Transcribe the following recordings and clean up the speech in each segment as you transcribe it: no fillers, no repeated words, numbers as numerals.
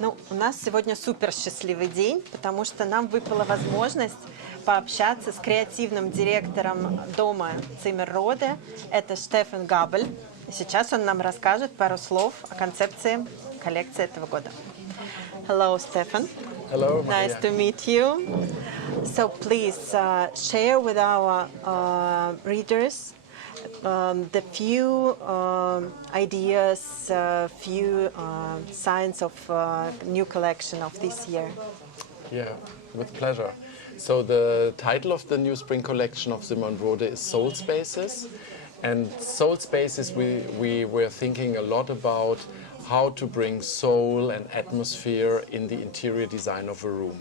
Ну, у нас сегодня супер счастливый день, потому что нам выпала возможность пообщаться с креативным директором дома Zimmer&Rohde. Это Stefan Gabel. И сейчас он нам расскажет пару слов о концепции коллекции этого года. Hello, Stefan. Hello, Maria. Nice to meet you. So please share with our readers the few ideas, few signs of new collection of this year. Yeah, with pleasure. So the title of the new spring collection of Zimmer&Rohde is Soul Spaces. And soul spaces, we were thinking a lot about how to bring soul and atmosphere in the interior design of a room.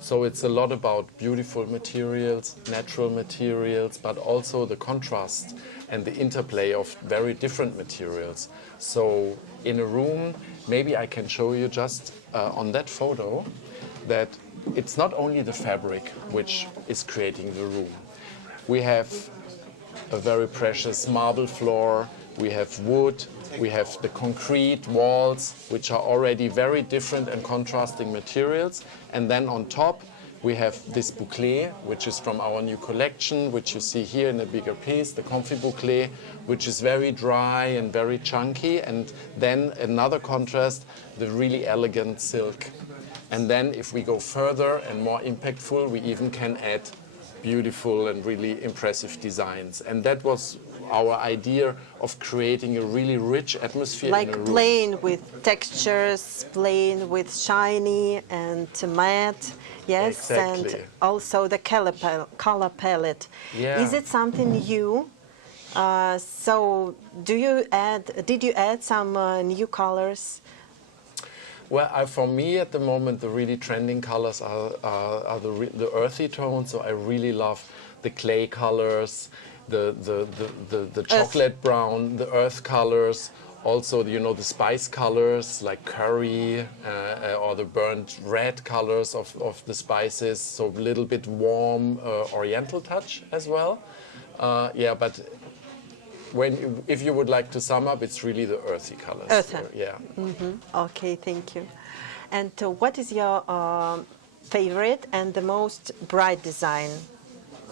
So it's a lot about beautiful materials, natural materials, but also the contrast and the interplay of very different materials. So in a room, maybe I can show you just on that photo that it's not only the fabric which is creating the room. We have a very precious marble floor, we have wood, we have the concrete walls, which are already very different and contrasting materials. And then on top, we have this bouclé, which is from our new collection, which you see here in a bigger piece, the comfy bouclé, which is very dry and very chunky. And then another contrast, the really elegant silk. And then if we go further and more impactful, we even can add beautiful and really impressive designs. And that was our idea of creating a really rich atmosphere Like in a room. playing with textures, playing with shiny and matte, yes, Exactly. and also the color palette. Yeah. Is it something new? So did you add some new colors? Well, for me at the moment, the really trending colors are the earthy tones. So I really love the clay colors, the chocolate brown, the earth colors. Also, you know, the spice colors like curry or the burnt red colors of the spices. So a little bit warm oriental touch as well. Yeah, but if you would like to sum up, it's really the earthy colors. Earthy. Yeah. Okay, thank you. And what is your favorite and the most bright design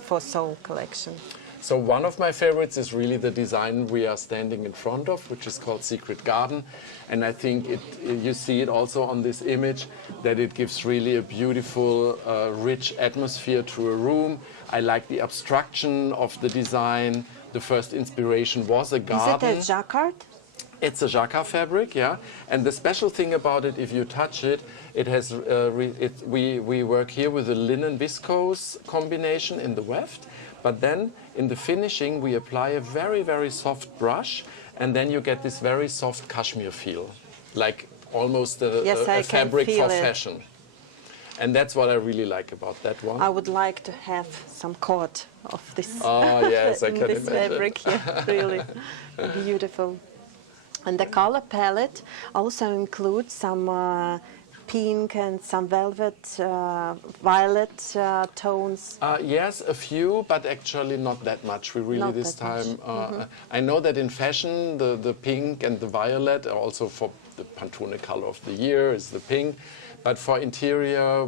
for Soul collection? So one of my favorites is really the design we are standing in front of, which is called Secret Garden. And I think you see it also on this image, that it gives really a beautiful, rich atmosphere to a room. I like the abstraction of the design. The first inspiration was a garden. Is it a jacquard? It's a jacquard fabric, yeah. And the special thing about it, if you touch it, it has we work here with a linen viscose combination in the weft, but then in the finishing we apply a very, very soft brush, and then you get this very soft cashmere feel, like almost a fabric for fashion. And that's what I really like about that one. I would like to have some cord of this, oh, yes, I can this imagine. fabric here, really beautiful. And the color palette also includes some pink and some velvet, violet tones. Yes, a few, but actually not that much. We really Not this that time. much. I know that in fashion, the pink and the violet are also for the Pantone color of the year is the pink. But for interior,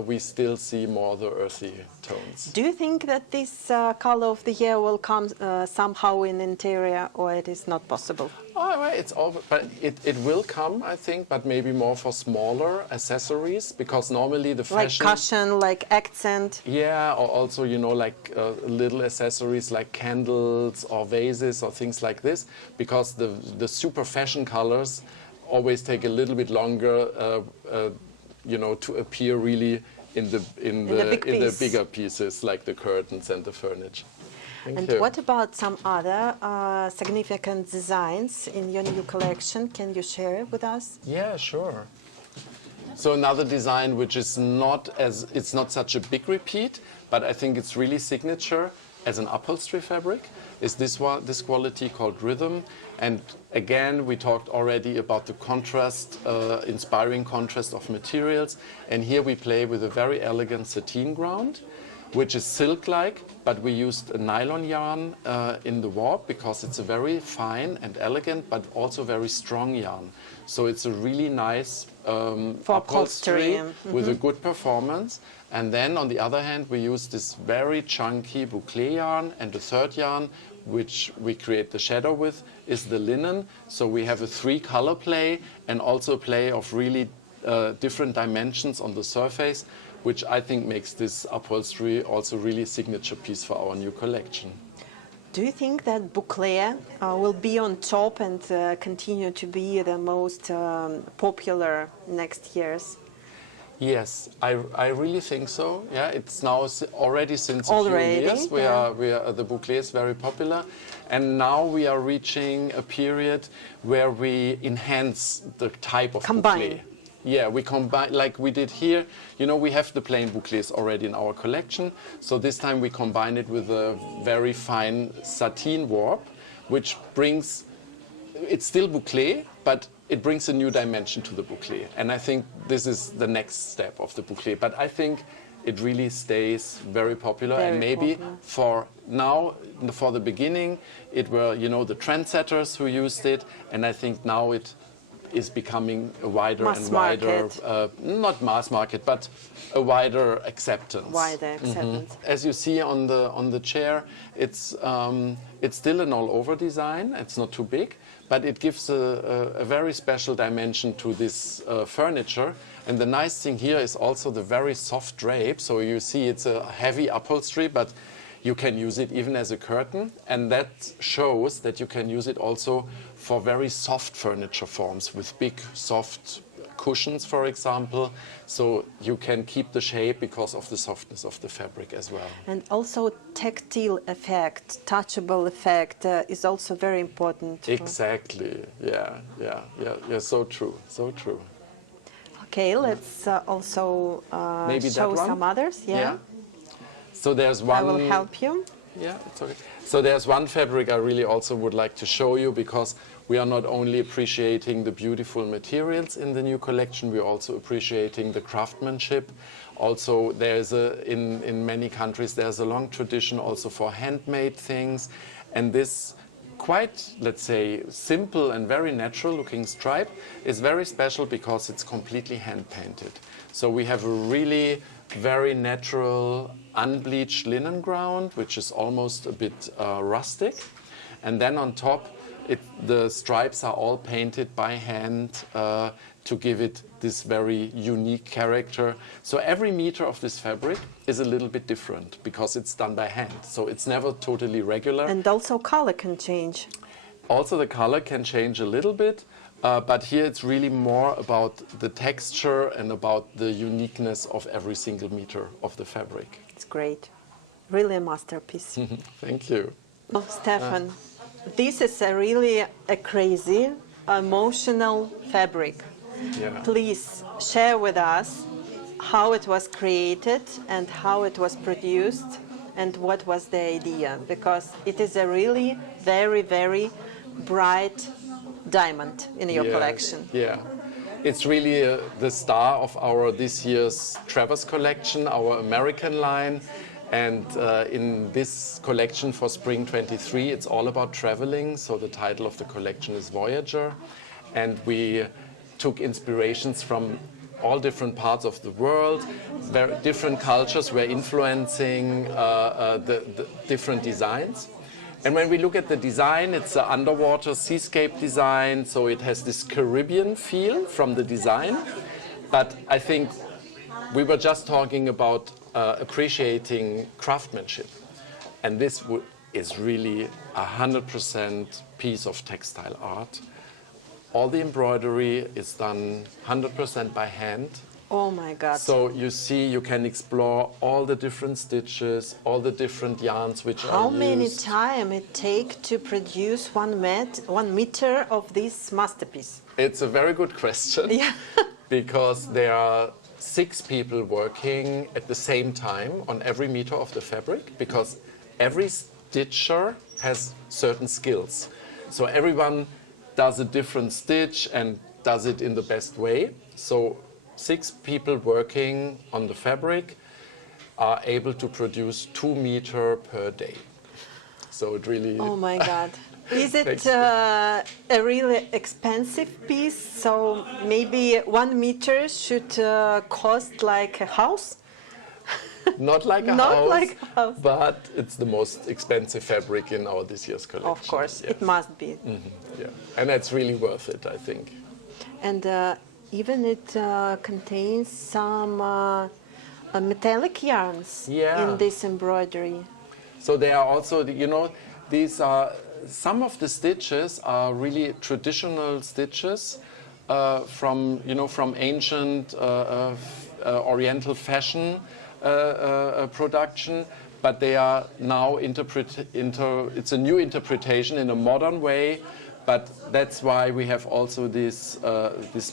we still see more the earthy tones. Do you think that this color of the year will come somehow in interior, or it is not possible? Oh, well, it will come, I think, but maybe more for smaller accessories, because normally the fashion... Like cushion, like accent? Yeah, or also, you know, like little accessories like candles or vases or things like this, because the super fashion colors always take a little bit longer, you know, to appear really in the bigger pieces like the curtains and the furniture. Thank you. What about some other significant designs in your new collection? Can you share it with us? Yeah, sure. So another design which is it's not such a big repeat, but I think it's really signature as an upholstery fabric, is this quality called Rhythm. And again, we talked already about the contrast, inspiring contrast of materials. And here we play with a very elegant sateen ground, which is silk-like, but we used a nylon yarn in the warp because it's a very fine and elegant, but also very strong yarn. So it's a really nice For upholstery upholstery, with a good performance. And then on the other hand, we use this very chunky boucle yarn, and the third yarn, which we create the shadow with, is the linen. So we have a 3-color play and also a play of really different dimensions on the surface, which I think makes this upholstery also really a signature piece for our new collection. Do you think that boucle will be on top and continue to be the most popular next years? Yes, I really think so. Yeah, it's now already since a few Already, years. yeah. The boucle is very popular, and now we are reaching a period where we enhance the type of Combine. boucle. Yeah, we combine, like we did here. You know, we have the plain boucles already in our collection, so this time we combine it with a very fine sateen warp, which brings, it's still boucle, but it brings a new dimension to the boucle. And I think this is the next step of the boucle. But I think it really stays very popular. Very and maybe popular. for now, for the beginning, it were, you know, the trendsetters who used it. And I think now it is becoming a wider Mass and wider, market. not mass market, but a wider acceptance. Wider acceptance. As you see on the chair, it's still an all-over design. It's not too big, but it gives a very special dimension to this furniture. And the nice thing here is also the very soft drape. So you see it's a heavy upholstery, but you can use it even as a curtain. And that shows that you can use it also for very soft furniture forms with big, soft cushions, for example. So you can keep the shape because of the softness of the fabric as well. And also tactile effect, touchable effect is also very important. Exactly. Yeah. So true. So true. Okay, let's also Maybe show that one? some others. Yeah. So there's one. I will help you. Yeah, it's okay. So there's one fabric I really also would like to show you, because we are not only appreciating the beautiful materials in the new collection, we're also appreciating the craftsmanship. Also, there's in many countries there's a long tradition also for handmade things, and this quite, let's say, simple and very natural looking stripe is very special because it's completely hand painted. So we have a really very natural unbleached linen ground, which is almost a bit rustic. And then on top, the stripes are all painted by hand to give it this very unique character. So every meter of this fabric is a little bit different because it's done by hand. So it's never totally regular. And also color can change. Also the color can change a little bit. But here it's really more about the texture and about the uniqueness of every single meter of the fabric. It's great. Really a masterpiece. Thank you. Oh, Stefan, this is really a crazy, emotional fabric. Yeah. Please share with us how it was created and how it was produced and what was the idea, because it is a really very, very bright diamond in your collection. Yeah, it's really the star of our this year's Travers collection, our American line. And in this collection for Spring 23, it's all about traveling. So the title of the collection is Voyager. And we took inspirations from all different parts of the world. Different cultures were influencing the different designs. And when we look at the design, it's an underwater seascape design, so it has this Caribbean feel from the design. But I think we were just talking about appreciating craftsmanship. And this is really 100% piece of textile art. All the embroidery is done 100% by hand. Oh my God. So you see, you can explore all the different stitches, all the different yarns which are used. How many time it take to produce 1 meter of this masterpiece? It's a very good question. Yeah. Because there are 6 people working at the same time on every meter of the fabric, because every stitcher has certain skills. So everyone does a different stitch and does it in the best way. So 6 people working on the fabric are able to produce 2 meters per day. So it really... Oh my God. Is it a really expensive piece? So maybe 1 meter should cost like a house? Not like a Not house, like a house. but it's the most expensive fabric in our this year's collection. Of course, yes. it must be. Yeah, and that's really worth it, I think. And even it contains some metallic yarns in this embroidery. So they are also, you know, these are, some of the stitches are really traditional stitches from, you know, from ancient Oriental fashion production, but they are now it's a new interpretation in a modern way. But that's why we have also these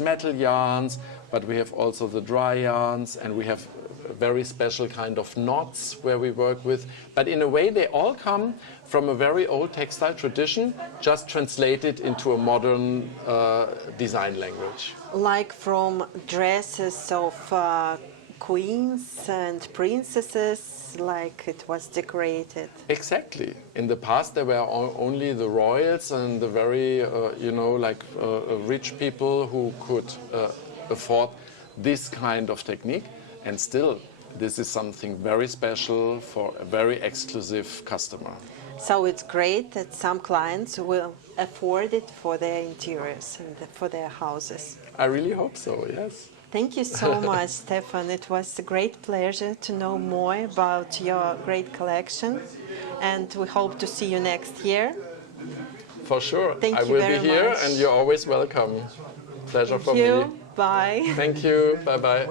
metal yarns, but we have also the dry yarns, and we have a very special kind of knots where we work with. But in a way, they all come from a very old textile tradition, just translated into a modern design language. Like from dresses of queens and princesses, like it was decorated. Exactly. In the past, there were only the royals and the very, you know, like rich people who could afford this kind of technique. And still, this is something very special for a very exclusive customer. So it's great that some clients will afford it for their interiors and for their houses. I really hope so, yes. Thank you so much, Stefan. It was a great pleasure to know more about your great collection, and we hope to see you next year. For sure. Thank I you will very be here, much. and you're always welcome. Pleasure for Thank you. me. Bye. Thank you. Bye-bye.